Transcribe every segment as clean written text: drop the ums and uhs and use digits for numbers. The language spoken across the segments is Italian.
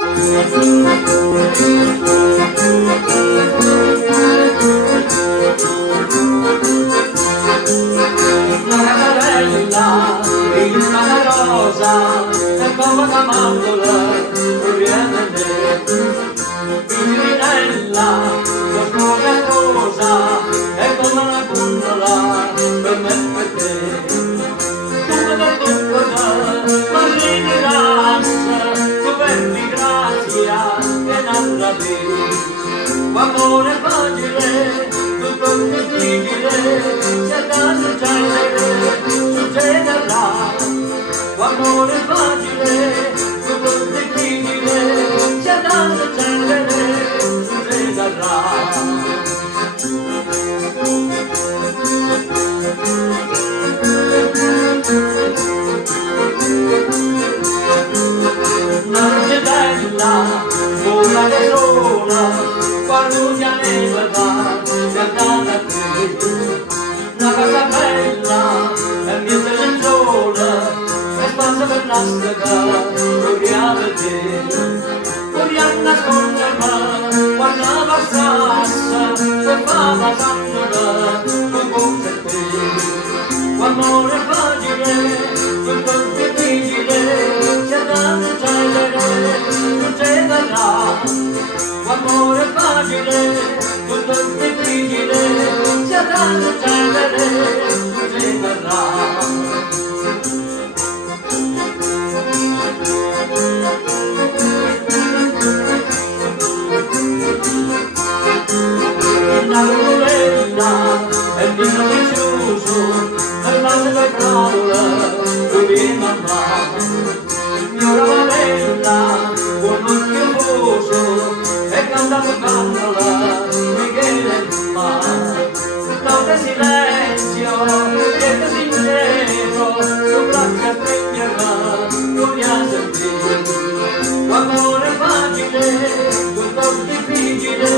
Bella e una rosa e come una mandorla viene Pirinella qualcosa rosa e come una gondola per me e per te come da tutto ma rinirassa tu perdi grazia e nanda lì amore facile tutto difficile se da succederà amore facile tutto difficile se da succederà notte bella una leona quando ti anneva cantando a te una casa bella e niente lenzuola e spazio per nascere vogliamo te vogliamo nasconderla quando passassa e fa passando con te amore facile tutto difficile c'è da succederà amore facile tutto difficile c'è da succederà la ruletta e il vino chiuso e base per crolla tu di mamma signora Valella con occhio fuso e cantando candola Michele ma notte silenzio niente sincero tu braccia stringerà tu mi hai sentito amore facile tutto difficile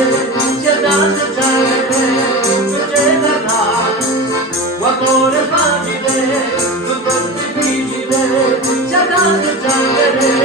c'è da succederà amore facile tutto difficile c'è da succedere